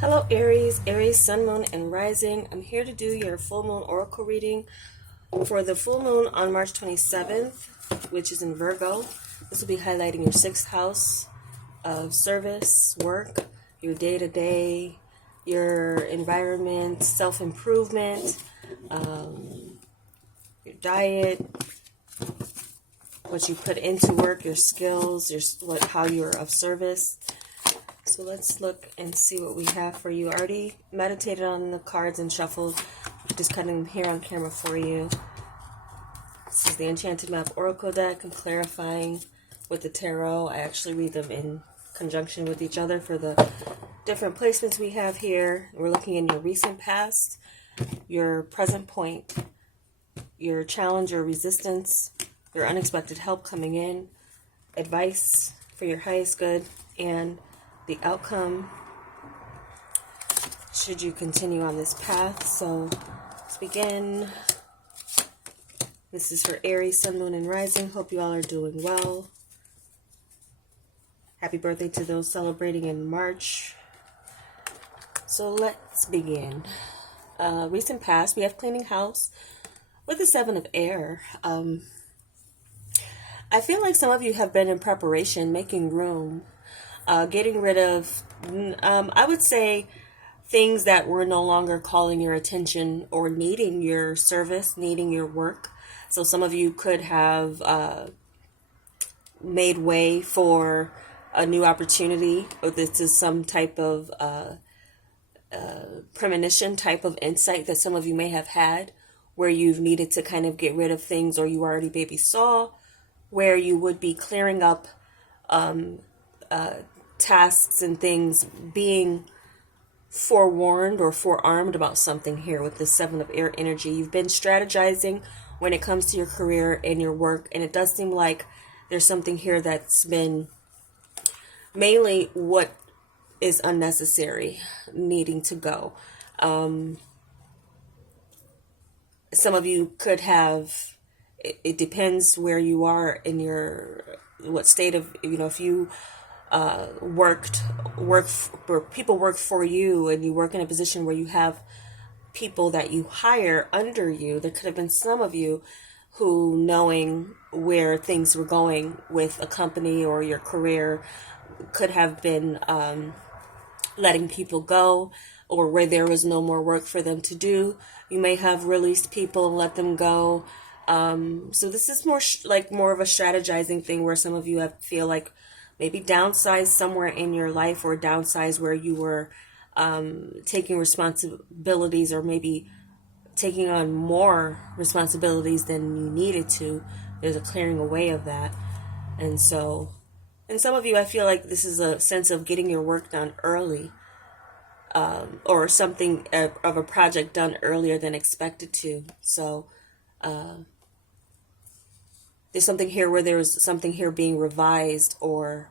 Hello Aries, Aries, Sun, Moon, and Rising. I'm here to do your full moon oracle reading for the full moon on March 27th, which is in Virgo. This will be highlighting your sixth house of service, work, your day-to-day, your environment, self-improvement, your diet, what you put into work, your skills, how you're of service. So let's look and see what we have for you. I already meditated on the cards and shuffled. Just cutting them here on camera for you. This is the Enchanted Map Oracle deck. I'm clarifying with the tarot. I actually read them in conjunction with each other for the different placements we have here. We're looking in your recent past, your present point, your challenge or resistance, your unexpected help coming in, advice for your highest good, and the outcome should you continue on this path. So let's begin. This is for Aries, Sun, Moon, and Rising. Hope you all are doing well. Happy birthday to those celebrating in March. So let's begin. Recent past, we have cleaning house with the Seven of Air. I feel like some of you have been in preparation, making room, getting rid of, I would say, things that were no longer calling your attention or needing your service, needing your work. So some of you could have made way for a new opportunity, or this is some type of premonition type of insight that some of you may have had, where you've needed to kind of get rid of things, or you already maybe saw where you would be clearing up tasks and things, being forewarned or forearmed about something here with the Seven of Air energy. You've been strategizing when it comes to your career and your work, and it does seem like there's something here that's been mainly what is unnecessary, needing to go. Some of you could have, it depends where you are in your, what state of, if you people work for you, and you work in a position where you have people that you hire under you. There could have been some of you who, knowing where things were going with a company or your career, could have been letting people go, or where there was no more work for them to do. You may have released people and let them go. So this is more of a strategizing thing, where some of you feel like maybe downsize somewhere in your life, or downsize where you were taking responsibilities, or maybe taking on more responsibilities than you needed to. There's a clearing away of that. And so, and some of you, I feel like this is a sense of getting your work done early, or something of a project done earlier than expected to. So there's something here where there's something here being revised, or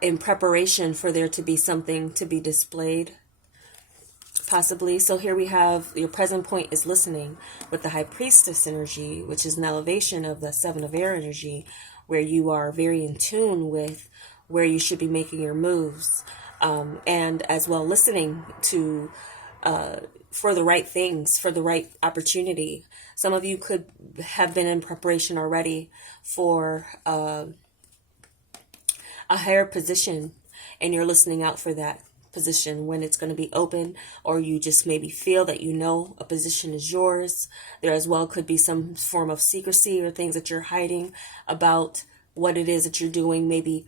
in preparation for there to be something to be displayed, possibly. So here we have your present point is listening with the High Priestess energy, which is an elevation of the Seven of Air energy, where you are very in tune with where you should be making your moves, and as well listening to for the right things, for the right opportunity. Some of you could have been in preparation already for a higher position, and you're listening out for that position when it's going to be open, or you just maybe feel that a position is yours. There as well could be some form of secrecy or things that you're hiding about what it is that you're doing, maybe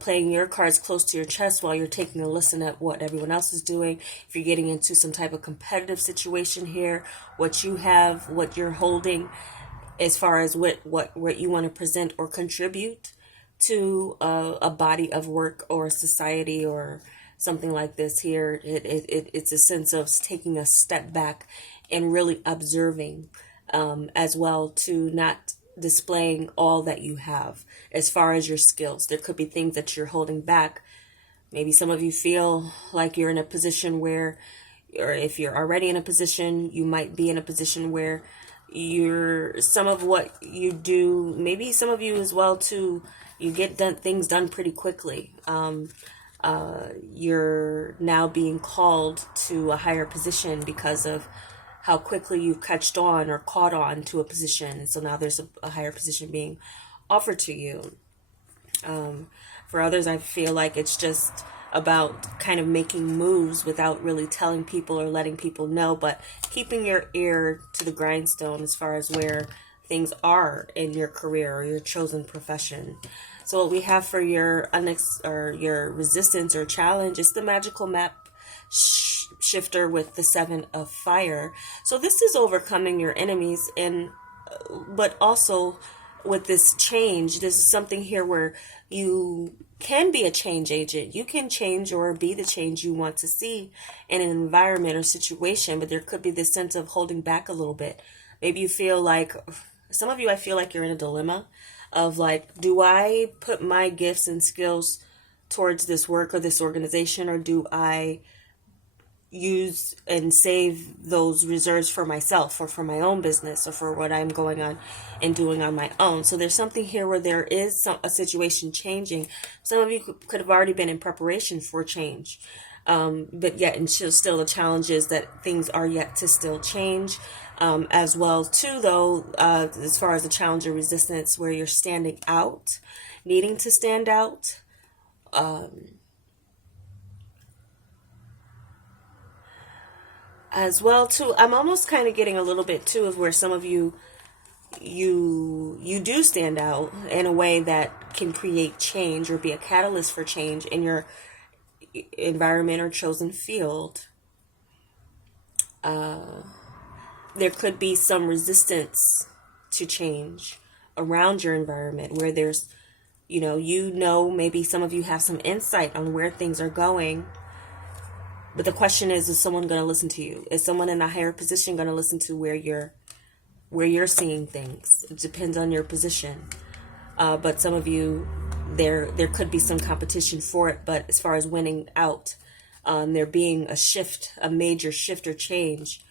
playing your cards close to your chest while you're taking a listen at what everyone else is doing. If you're getting into some type of competitive situation here, what you have, what you're holding, as far as what you want to present or contribute to a body of work or a society or something like this here. It's a sense of taking a step back and really observing, as well, to not displaying all that you have as far as your skills. There could be things that you're holding back. Maybe some of you feel like you're in a position where, or if you're already in a position, you might be in a position where some of what you do, maybe some of you as well too, you get things done pretty quickly. You're now being called to a higher position because of how quickly you've catched on or caught on to a position. And so now there's a higher position being offered to you. For others, I feel like it's just about kind of making moves without really telling people or letting people know, but keeping your ear to the grindstone as far as where things are in your career or your chosen profession. So what we have for your your resistance or challenge is the magical map shifter with the 7 of fire. So this is overcoming your enemies, and but also with this change, this is something here where you can be a change agent. You can change or be the change you want to see in an environment or situation, but there could be this sense of holding back a little bit. Maybe you feel like, some of you, I feel like you're in a dilemma of like, do I put my gifts and skills towards this work or this organization, or do I use and save those reserves for myself or for my own business or for what I'm going on and doing on my own? So there's something here where there is a situation changing. Some of you could have already been in preparation for change, but yet and still the challenge is that things are yet to still change. As well too, though, as far as the challenge or resistance where you're standing out, needing to stand out, as well too, I'm almost kind of getting a little bit too of where some of you do stand out in a way that can create change or be a catalyst for change in your environment or chosen field. There could be some resistance to change around your environment where there's, maybe some of you have some insight on where things are going. But the question is someone going to listen to you? Is someone in a higher position going to listen to where you're seeing things? It depends on your position. But some of you, there could be some competition for it. But as far as winning out, there being a major shift or change.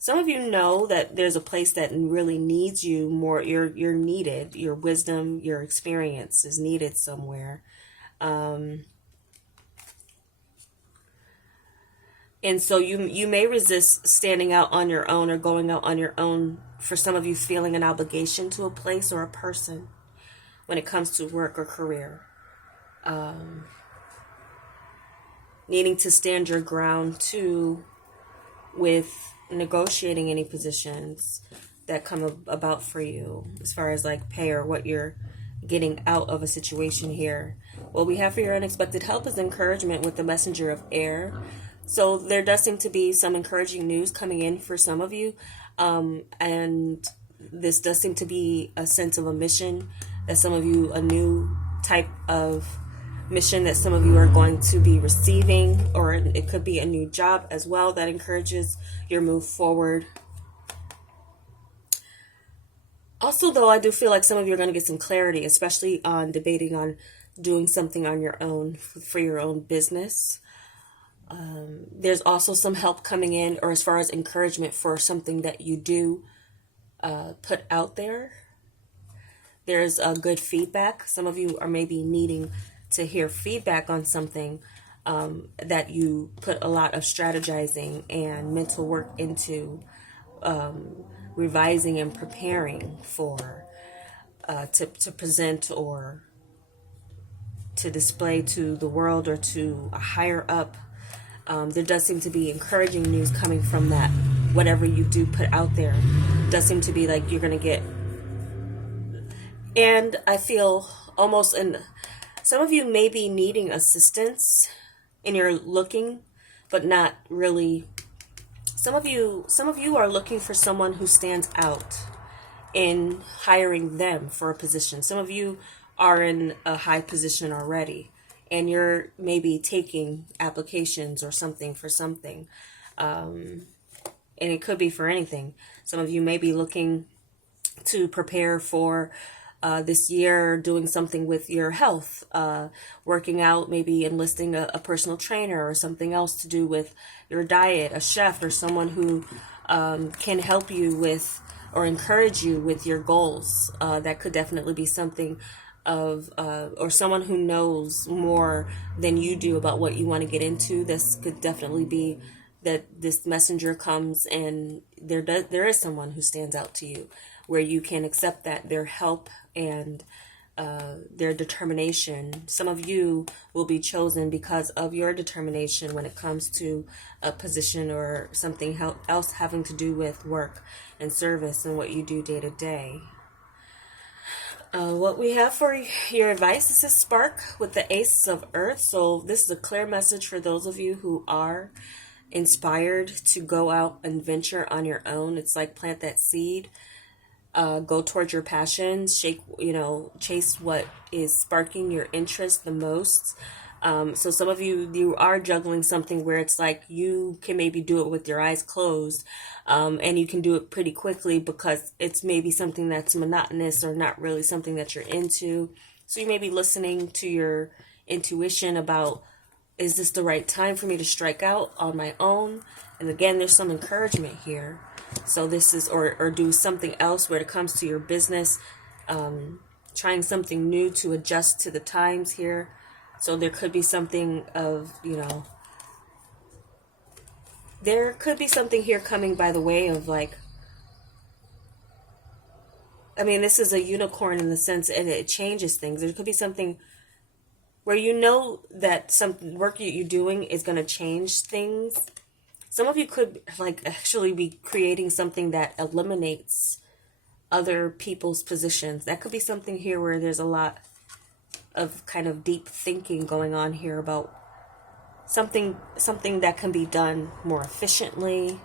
Some of you know that there's a place that really needs you more. You're needed. Your wisdom, your experience is needed somewhere. And so you may resist standing out on your own or going out on your own. For some of you, feeling an obligation to a place or a person when it comes to work or career. Needing to stand your ground too with negotiating any positions that come about for you as far as like pay or what you're getting out of a situation here. What we have for your unexpected help is encouragement with the messenger of air. So there does seem to be some encouraging news coming in for some of you. And this does seem to be a sense of a mission that some of you, a new type of mission that some of you are going to be receiving, or it could be a new job as well that encourages your move forward. Also, though, I do feel like some of you are going to get some clarity, especially on debating on doing something on your own for your own business. There's also some help coming in, or as far as encouragement for something that you do put out there. There's a good feedback. Some of you are maybe needing to hear feedback on something that you put a lot of strategizing and mental work into, revising and preparing for to present or to display to the world or to a higher up. There does seem to be encouraging news coming from that. Whatever you do put out there does seem to be like you're going to get. And I feel almost some of you may be needing assistance and you're looking, but not really. Some of you are looking for someone who stands out in hiring them for a position. Some of you are in a high position already and you're maybe taking applications or something for something. And it could be for anything. Some of you may be looking to prepare for this year, doing something with your health, working out, maybe enlisting a personal trainer or something else to do with your diet, a chef or someone who can help you with or encourage you with your goals. That could definitely be something of or someone who knows more than you do about what you want to get into. This could definitely be that this messenger comes and there is someone who stands out to you where you can accept that their help and their determination. Some of you will be chosen because of your determination when it comes to a position or something else having to do with work and service and what you do day to day. What we have for your advice, this is Spark with the Ace of Earth. So this is a clear message for those of you who are inspired to go out and venture on your own. It's like plant that seed, go towards your passions, chase what is sparking your interest the most. So some of you are juggling something where it's like you can maybe do it with your eyes closed, and you can do it pretty quickly because it's maybe something that's monotonous or not really something that you're into. So you may be listening to your intuition about, is this the right time for me to strike out on my own? And again, there's some encouragement here. So this is, or do something else where it comes to your business, trying something new to adjust to the times here. So there could be something of, there could be something here coming by the way of like, this is a unicorn in the sense, and it changes things. There could be something where that some work you're doing is going to change things. Some of you could actually be creating something that eliminates other people's positions. That could be something here where there's a lot of kind of deep thinking going on here about something that can be done more efficiently.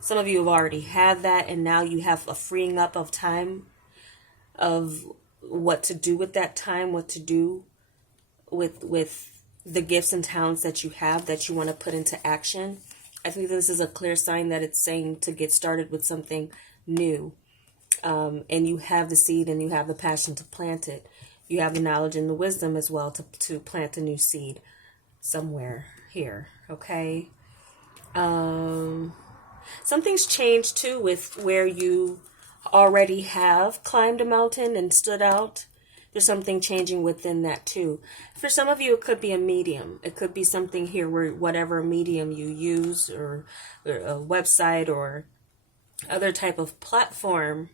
Some of you have already had that, and now you have a freeing up of time of what to do with that time, what to do with the gifts and talents that you have that you want to put into action. I think this is a clear sign that it's saying to get started with something new. And you have the seed and you have the passion to plant it. You have the knowledge and the wisdom as well to plant a new seed somewhere here. Okay. Something's changed too with where you already have climbed a mountain and stood out. There's something changing within that too. For some of you, it could be a medium. It could be something here where whatever medium you use, or a website or other type of platform,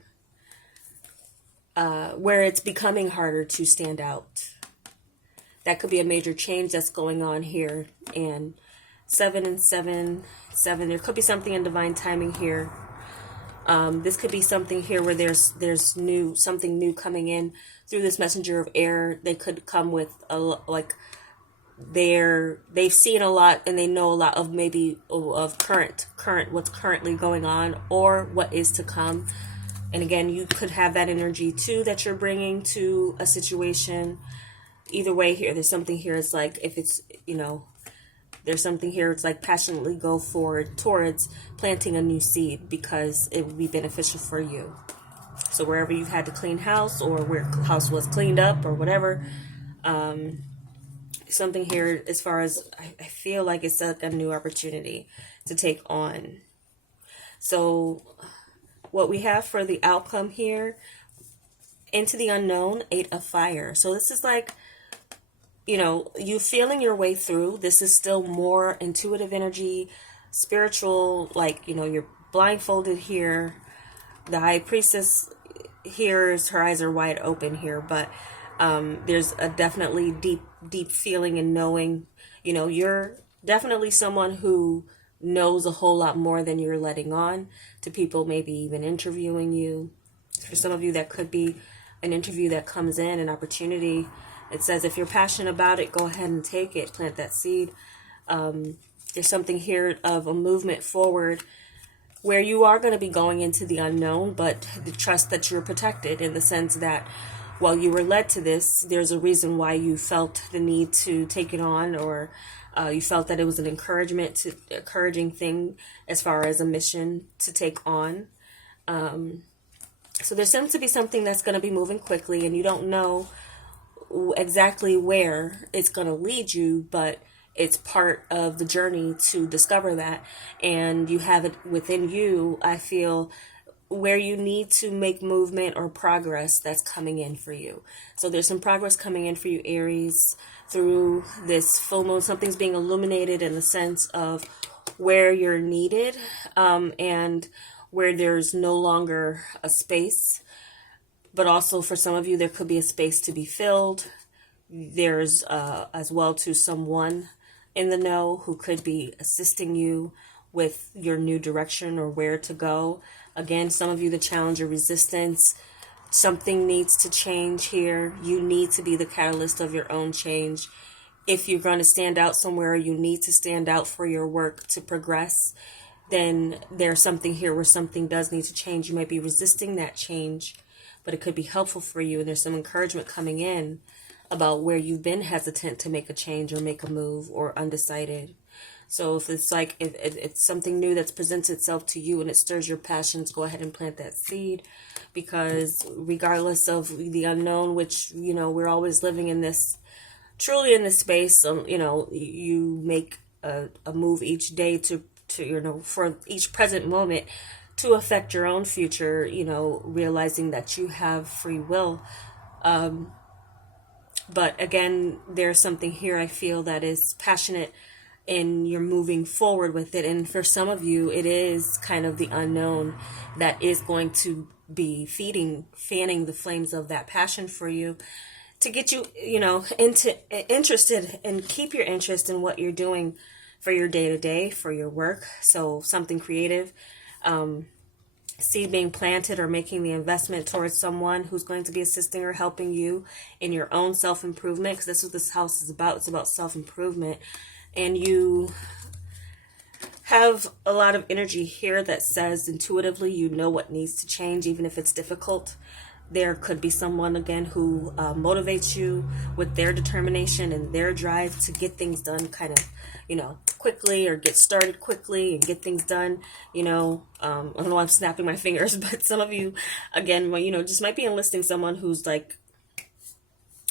where it's becoming harder to stand out. That could be a major change that's going on here. And 7 and 7, there could be something in divine timing here. This could be something here where there's something new coming in through this messenger of air. They could come with they've seen a lot and they know a lot of maybe of current what's currently going on or what is to come. And again, you could have that energy too that you're bringing to a situation. Either way here, there's something here. It's like if it's, there's something here. It's like passionately go forward towards planting a new seed because it would be beneficial for you. So wherever you've had to clean house or where house was cleaned up or whatever, something here as far as I feel like it's a new opportunity to take on. So what we have for the outcome here, into the unknown, 8 of fire. So this is like, you feeling your way through. This is still more intuitive energy, spiritual, you're blindfolded here. The high priestess here, her eyes are wide open here, but there's a definitely deep feeling and knowing. You're definitely someone who knows a whole lot more than you're letting on to people, maybe even interviewing you. For some of you, that could be an interview that comes in, an opportunity. It says if you're passionate about it, go ahead and take it, plant that seed. There's something here of a movement forward where you are going to be going into the unknown, but trust that you're protected in the sense that while you were led to this, there's a reason why you felt the need to take it on, or you felt that it was an encouraging thing as far as a mission to take on. So there seems to be something that's going to be moving quickly, and you don't know exactly where it's going to lead you, but it's part of the journey to discover that, and you have it within you. I feel where you need to make movement or progress that's coming in for you. So there's some progress coming in for you, Aries, through this full moon. Something's being illuminated in the sense of where you're needed, and where there's no longer a space. But also for some of you, there could be a space to be filled. There's as well to someone in the know who could be assisting you with your new direction or where to go. Again, some of you, the challenge or resistance, something needs to change here. You need to be the catalyst of your own change. If you're going to stand out somewhere, you need to stand out for your work to progress. Then there's something here where something does need to change. You might be resisting that change, but it could be helpful for you. And there's some encouragement coming in about where you've been hesitant to make a change or make a move or undecided. So if it's like, if it's something new that presents itself to you and it stirs your passions, go ahead and plant that seed, because regardless of the unknown, which, we're always living in this, truly in this space, you make a move each day to, for each present moment to affect your own future, realizing that you have free will. But again, there's something here I feel that is passionate and you're moving forward with it. And for some of you, it is kind of the unknown that is going to be fanning the flames of that passion for you to get you, interested and keep your interest in what you're doing for your day-to-day, for your work. So something creative, seed being planted or making the investment towards someone who's going to be assisting or helping you in your own self-improvement, because that's what this house is about. It's about self-improvement. And you have a lot of energy here that says intuitively you know what needs to change, even if it's difficult. There could be someone, again, who motivates you with their determination and their drive to get things done kind of, quickly, or get started quickly and get things done. I don't know, I'm snapping my fingers, but some of you, again, just might be enlisting someone who's like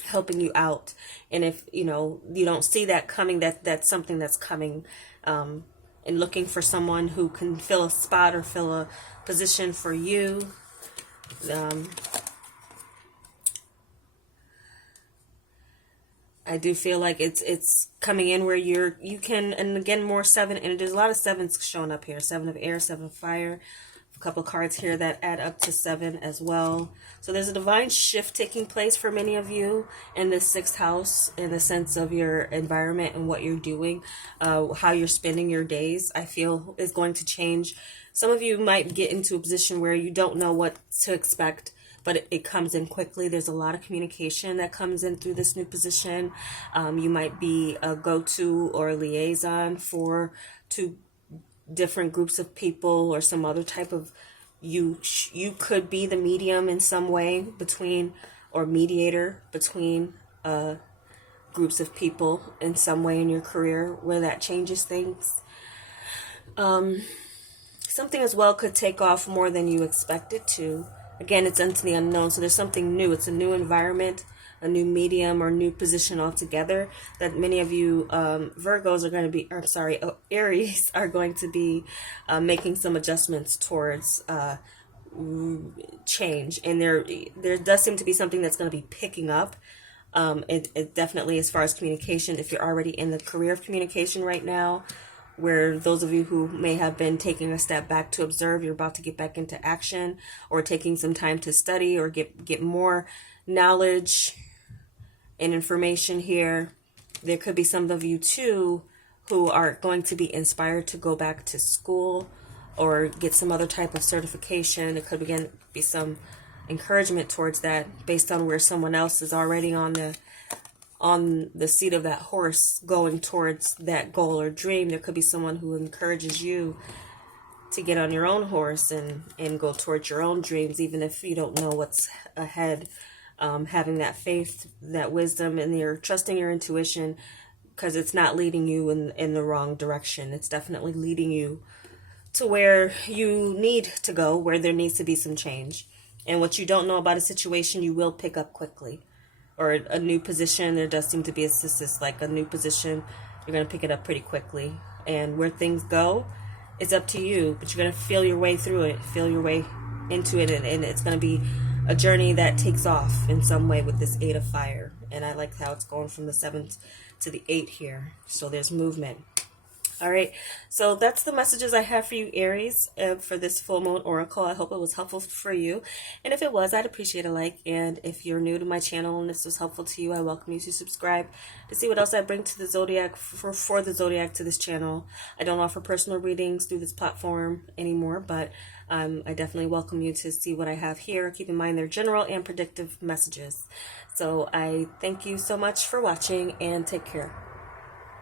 helping you out. And if, you don't see that coming, that's something that's coming, and looking for someone who can fill a spot or fill a position for you. I do feel like it's coming in where you can, and again, more seven, and there's a lot of sevens showing up here. 7 of air, 7 of fire, a couple cards here that add up to 7 as well. So there's a divine shift taking place for many of you in this 6th house, in the sense of your environment and what you're doing, how you're spending your days, I feel is going to change. Some of you might get into a position where you don't know what to expect, but it comes in quickly. There's a lot of communication that comes in through this new position. You might be a go-to or a liaison for 2 different groups of people, or some other type of, you could be the medium in some way between, or mediator between groups of people in some way in your career, where that changes things. Something as well could take off more than you expect it to. Again, it's into the unknown, so there's something new. It's a new environment, a new medium, or new position altogether that many of you Virgos are going to be, Aries are going to be making some adjustments towards change. And there does seem to be something that's going to be picking up. It definitely, as far as communication, if you're already in the career of communication right now, where those of you who may have been taking a step back to observe, you're about to get back into action, or taking some time to study or get more knowledge and information here. There could be some of you too who are going to be inspired to go back to school or get some other type of certification. It could again be some encouragement towards that, based on where someone else is already on the seat of that horse going towards that goal or dream. There could be someone who encourages you to get on your own horse and go towards your own dreams, even if you don't know what's ahead. Having that faith, that wisdom, and you're trusting your intuition, because it's not leading you in the wrong direction. It's definitely leading you to where you need to go, where there needs to be some change. And what you don't know about a situation, you will pick up quickly. Or a new position, there does seem to be like a new position, you're going to pick it up pretty quickly. And where things go, it's up to you, but you're going to feel your way through it, feel your way into it, and it's going to be a journey that takes off in some way with this 8 of fire. And I like how it's going from the 7th to the 8 here. So there's movement. All right, so that's the messages I have for you, Aries, for this full moon oracle. I hope it was helpful for you. And if it was, I'd appreciate a like. And if you're new to my channel and this was helpful to you, I welcome you to subscribe to see what else I bring to the zodiac, for the zodiac, to this channel. I don't offer personal readings through this platform anymore, but I definitely welcome you to see what I have here. Keep in mind they're general and predictive messages. So I thank you so much for watching, and take care.